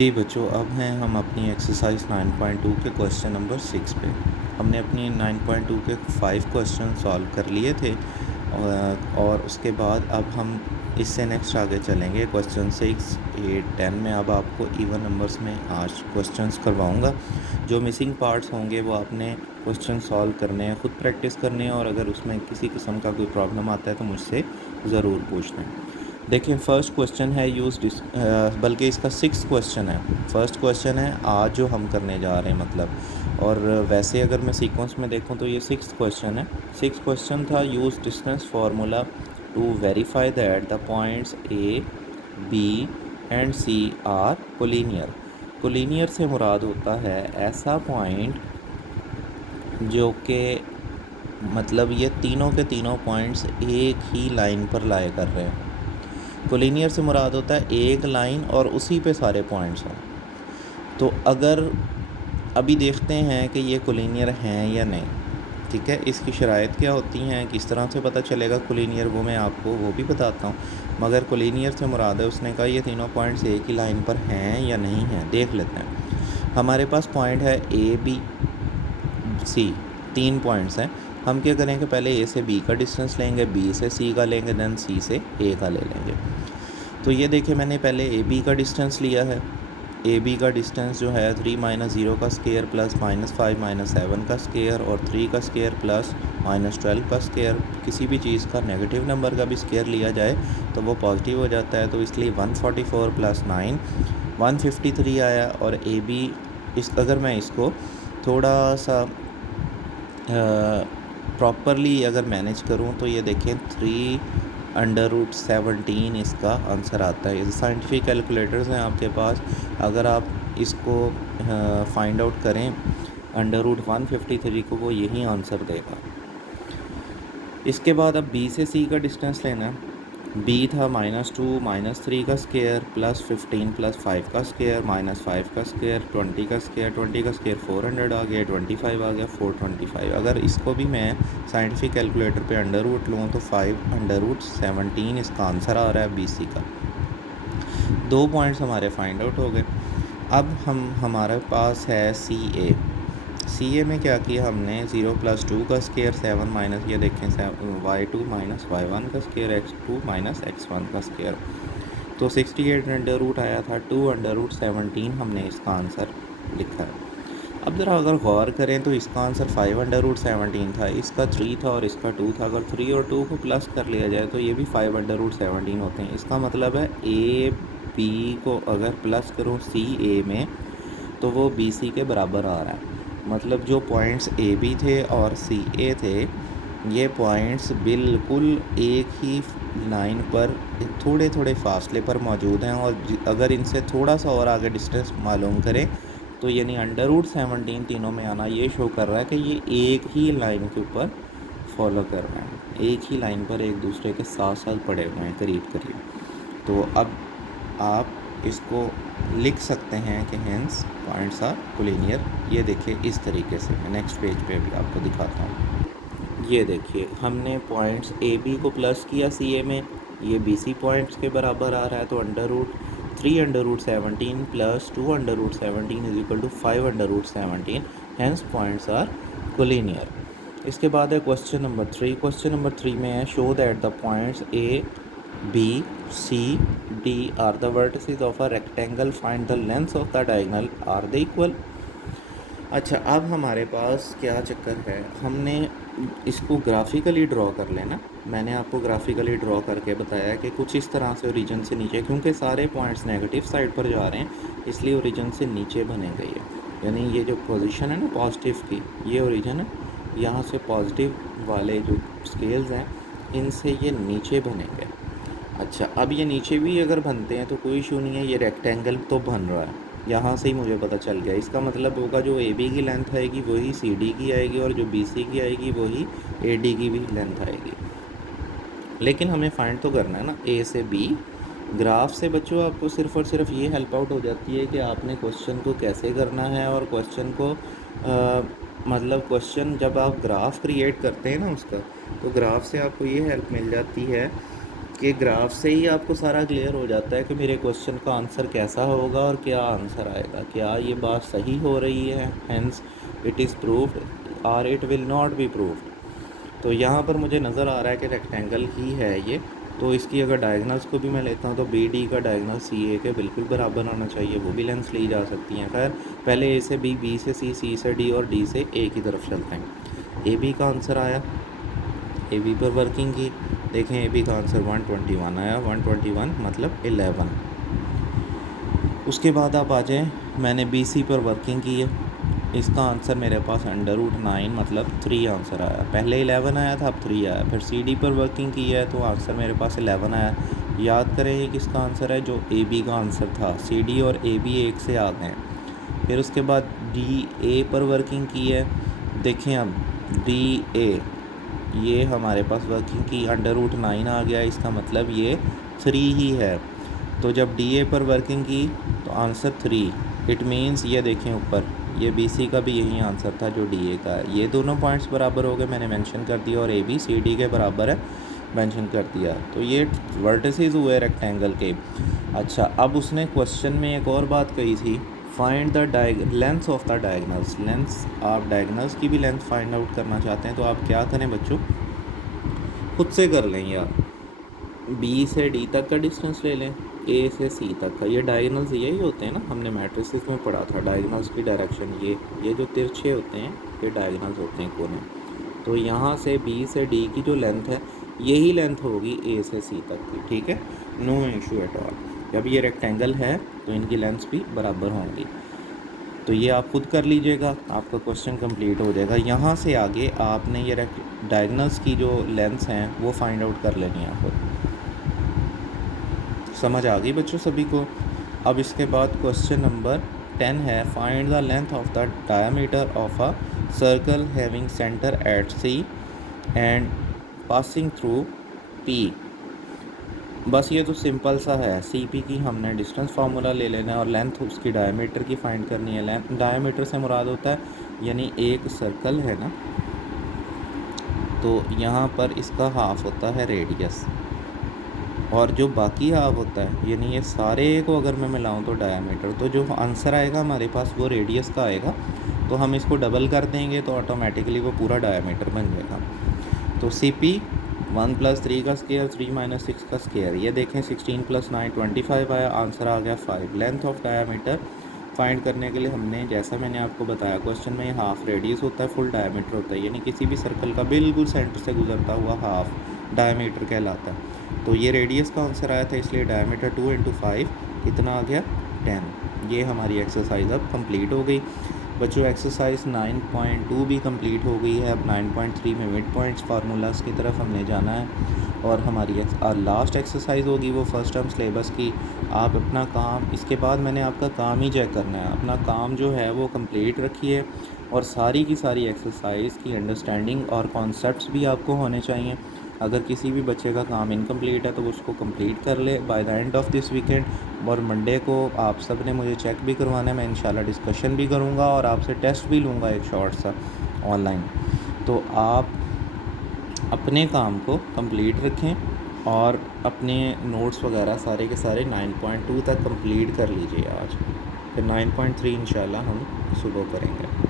जी बच्चों, अब हैं हम अपनी एक्सरसाइज 9.2 के क्वेश्चन नंबर 6 पे। हमने अपनी 9.2 के 5 क्वेश्चन सॉल्व कर लिए थे और उसके बाद अब हम इससे नेक्स्ट आगे चलेंगे। क्वेश्चन 6, 8, 10 में अब आपको इवन नंबर्स में आज क्वेश्चंस करवाऊंगा। जो मिसिंग पार्ट्स होंगे वो आपने क्वेश्चन सॉल्व करने हैं, ख़ुद प्रैक्टिस करने हैं, और अगर उसमें किसी किस्म का कोई प्रॉब्लम आता है तो मुझसे ज़रूर पूछना है। देखिए, फर्स्ट क्वेश्चन है बल्कि इसका 6th क्वेश्चन है। फर्स्ट क्वेश्चन है आज जो हम करने जा रहे हैं मतलब, और वैसे अगर मैं सीक्वेंस में देखूं तो ये 6th क्वेश्चन है। 6th क्वेश्चन था use distance formula to verify that the points A B and C are collinear. Collinear से मुराद होता है ऐसा पॉइंट जो कि मतलब ये तीनों के तीनों पॉइंट्स एक ही लाइन पर लाए कर रहे हैं। कोलिनियर से मुराद होता है एक लाइन और उसी पे सारे पॉइंट्स हों। तो अगर अभी देखते हैं कि ये कोलिनियर हैं या नहीं, ठीक है। इसकी शराइत क्या होती हैं, किस तरह से पता चलेगा कोलिनियर, वो मैं आपको वो भी बताता हूँ। मगर कोलिनियर से मुराद है, उसने कहा ये तीनों पॉइंट्स एक ही लाइन पर हैं या नहीं हैं। देख लेते हैं। हमारे पास पॉइंट है ए बी सी, 3 पॉइंट्स हैं। हम क्या करेंगे, पहले ए से बी का डिस्टेंस लेंगे, बी से सी का लेंगे, देन सी से ए का ले लेंगे। तो ये देखिए, मैंने पहले ए बी का डिस्टेंस लिया है। ए बी का डिस्टेंस जो है 3 - 0 का स्केयर प्लस -5 - 7 का स्केयर और 3 का स्केयर प्लस -12 का स्केयर। किसी भी चीज़ का नेगेटिव नंबर का भी स्केयर लिया जाए तो वो पॉजिटिव हो जाता है, तो इसलिए 144 + 9 153 आया। और ए बी अगर मैं इसको थोड़ा सा प्रॉपरली अगर मैनेज करूँ तो ये देखें 3√17 इसका आंसर आता है। ये साइंटिफिक कैलकुलेटर्स हैं आपके पास, अगर आप इसको फाइंड आउट करें √153 को, वो यही आंसर देगा। इसके बाद अब बी से सी का डिस्टेंस लेना है। बी था -2 -3 का स्केयर प्लस 15 + 5 का स्केयर -5 का स्केयर 20 का स्केयर 20 का स्केयर 400 आ गया, 25 आ गया, 425। अगर इसको भी मैं साइंटिफिक कैलकुलेटर पे अंडर रूट लूँ तो 5√17 इसका आंसर आ रहा है बी सी का। 2 पॉइंट्स हमारे फाइंड आउट हो गए। अब हमारे पास है सी ए। सी ए में क्या किया हमने, 0 + 2 का स्केयर 7 - ये देखें y2 - y1 का स्केयर x2 - x1 का स्केयर, तो 68 अंडर रूट आया था। 2√17 हमने इसका आंसर लिखा है। अब ज़रा अगर गौर करें तो इसका आंसर 5√17 था, इसका 3 था और इसका 2 था। अगर 3 और 2 को प्लस कर लिया जाए तो ये भी 5√17 होते हैं। इसका मतलब है ए बी को अगर प्लस करूँ सी ए में तो वो बी सी के बराबर आ रहा है। मतलब जो पॉइंट्स ए बी थे और सी ए थे, ये पॉइंट्स बिल्कुल एक ही लाइन पर थोड़े थोड़े फासले पर मौजूद हैं। और अगर इनसे थोड़ा सा और आगे डिस्टेंस मालूम करें तो यानी √17 तीनों में आना ये शो कर रहा है कि ये एक ही लाइन के ऊपर फॉलो कर रहे हैं, एक ही लाइन पर एक दूसरे के साथ साथ पड़े हुए हैं करीब करीब। तो अब आप इसको लिख सकते हैं कि हेंस पॉइंट्स आर कोलिनियर। ये देखिए इस तरीके से, मैं नेक्स्ट पेज पे भी आपको दिखाता हूँ। ये देखिए, हमने पॉइंट्स ए बी को प्लस किया सी ए में, ये बी सी पॉइंट्स के बराबर आ रहा है, तो √3√17 + 2√17 = 5√17, हेंस पॉइंट्स आर कोलिनियर। इसके बाद है क्वेश्चन नंबर 3। क्वेश्चन नंबर 3 में है show that the points A B C D are the vertices of a rectangle, find the length of the diagonal, are they equal. अच्छा, अब हमारे पास क्या चक्कर है, हमने इसको ग्राफिकली ड्रॉ कर लेना। मैंने आपको ग्राफिकली ड्रॉ करके बताया कि कुछ इस तरह से ओरिजिन से नीचे, क्योंकि सारे पॉइंट्स नेगेटिव साइड पर जा रहे हैं इसलिए ओरिजिन से नीचे बनेगा ये। यानी ये जो पोजीशन है ना पॉजिटिव की, ये ओरिजिन है, यहाँ से पॉजिटिव वाले जो स्केल्स हैं इनसे ये नीचे बनेंगे। अच्छा, अब ये नीचे भी अगर बनते हैं तो कोई इशू नहीं है, ये रेक्टेंगल तो बन रहा है, यहाँ से ही मुझे पता चल गया। इसका मतलब होगा जो ए बी की लेंथ आएगी वही सी डी की आएगी, और जो बी सी की आएगी वही ए डी की भी लेंथ आएगी। लेकिन हमें फाइंड तो करना है ना ए से बी। ग्राफ से बच्चों आपको सिर्फ और सिर्फ ये हेल्प आउट हो जाती है कि आपने क्वेश्चन को कैसे करना है, और क्वेश्चन को मतलब क्वेश्चन जब आप ग्राफ क्रिएट करते हैं ना उसका, तो ग्राफ से आपको ये हेल्प मिल जाती है कि ग्राफ से ही आपको सारा क्लियर हो जाता है कि मेरे क्वेश्चन का आंसर कैसा होगा और क्या आंसर आएगा, क्या ये बात सही हो रही है, हेंस इट इज़ प्रूव्ड और it will not be proved. तो यहाँ पर मुझे नज़र आ रहा है कि रेक्टेंगल ही है ये, तो इसकी अगर डायगनल्स को भी मैं लेता हूँ तो बी डी का डायगनल सी ए के बिल्कुल बराबर आना चाहिए, वो भी लेंथ्स ली जा सकती हैं। खैर पहले ए से बी, बी से सी से डी और डी से ए की तरफ चलते हैं। ए बी का आंसर आया, ए बी पर वर्किंग की, देखें ए बी का आंसर 121 आया, 121 मतलब 11। उसके बाद आप आ जाएँ, मैंने बी सी पर वर्किंग की है, इसका आंसर मेरे पास √9 मतलब 3 आंसर आया। पहले 11 आया था, अब 3 आया। फिर सी डी पर वर्किंग की है तो आंसर मेरे पास 11 आया। याद करें ये किसका आंसर है, जो ए बी का आंसर था। सी डी और ए बी एक से आ गए। फिर उसके बाद डी ए पर वर्किंग की है, देखें अब डी ए, ये हमारे पास वर्किंग की √9 आ गया, इसका मतलब ये 3 ही है। तो जब डी ए पर वर्किंग की तो आंसर 3, इट मीन्स ये देखें ऊपर, ये बी सी का भी यही आंसर था जो डी ए का है। ये दोनों पॉइंट्स बराबर हो गए, मैंने मेंशन कर दिया, और ए बी सी डी के बराबर है, मेंशन कर दिया। तो ये वर्टिसेस हुए रेक्टेंगल के। अच्छा, अब उसने क्वेश्चन में एक और बात कही थी, find the length of the diagonals. Lengths, आप डायगनल्स की भी लेंथ फाइंड आउट करना चाहते हैं तो आप क्या करें बच्चों, खुद से कर लें यार। बी से डी तक का डिस्टेंस ले लें, ए से सी तक का। ये डायगनल्स यही होते हैं ना, हमने मैट्रिसेस में पढ़ा था डायगनल्स की डायरेक्शन, ये जो तिरछे होते हैं ये डायगनल्स होते हैं कोने। तो यहाँ से बी से डी की जो लेंथ है यही लेंथ होगी ए से सी तक की, ठीक है, नो इशू एट ऑल। जब ये रेक्टेंगल है तो इनकी लेंथ्स भी बराबर होंगी। तो ये आप खुद कर लीजिएगा, आपका क्वेश्चन कंप्लीट हो जाएगा। यहाँ से आगे आपने ये डायगनल्स की जो लेंथ्स हैं वो फाइंड आउट कर लेनी है खुद। समझ आ गई बच्चों सभी को। अब इसके बाद क्वेश्चन नंबर 10 है, find the length of the diameter of a circle having centre at C and passing through P. बस ये तो सिंपल सा है, सी पी की हमने डिस्टेंस फार्मूला ले लेना है और लेंथ उसकी डायमीटर की फाइंड करनी है। लेंथ डायमीटर से मुराद होता है, यानी एक सर्कल है ना, तो यहाँ पर इसका हाफ होता है रेडियस, और जो बाकी हाफ होता है, यानी ये सारे को अगर मैं मिलाऊं तो डायमीटर, तो जो आंसर आएगा हमारे पास वो रेडियस का आएगा। तो हम इसको डबल कर देंगे तो ऑटोमेटिकली वो पूरा डायमीटर बन जाएगा। तो सी पी 1 + 3 का स्क्वायर, 3 - 6 का स्क्वायर, ये देखें 16 + 9 25 आया, आंसर आ गया 5। लेंथ ऑफ डायमीटर फाइंड करने के लिए हमने, जैसा मैंने आपको बताया क्वेश्चन में, हाफ रेडियस होता है, फुल डायमीटर होता है, यानी किसी भी सर्कल का बिल्कुल सेंटर से गुजरता हुआ हाफ डायमीटर कहलाता है। तो ये रेडियस का आंसर आया था, इसलिए डायमीटर 2 × 5 कितना आ गया, 10। ये हमारी एक्सरसाइज अब कंप्लीट हो गई बच्चों। एक्सरसाइज 9.2 भी कंप्लीट हो गई है। अब 9.3 में मिड पॉइंट्स फार्मूलाज की तरफ हमने जाना है, और हमारी लास्ट एक्सरसाइज होगी वो फर्स्ट टर्म सिलेबस की। आप अपना काम, इसके बाद मैंने आपका काम ही चेक करना है, अपना काम जो है वो कंप्लीट रखिए, और सारी की सारी एक्सरसाइज की अंडरस्टैंडिंग और कॉन्सेप्ट्स भी आपको होने चाहिए। अगर किसी भी बच्चे का काम इनकम्प्लीट है तो वो उसको कंप्लीट कर ले by the end of this weekend. और मंडे को आप सब ने मुझे चेक भी करवाना है, मैं इंशाल्लाह डिस्कशन भी करूँगा और आपसे टेस्ट भी लूँगा एक शॉर्ट सा ऑनलाइन। तो आप अपने काम को कंप्लीट रखें और अपने नोट्स वगैरह सारे के सारे 9.2 तक कंप्लीट कर लीजिए आज। फिर 9.3 इंशाल्लाह हम सुबह करेंगे।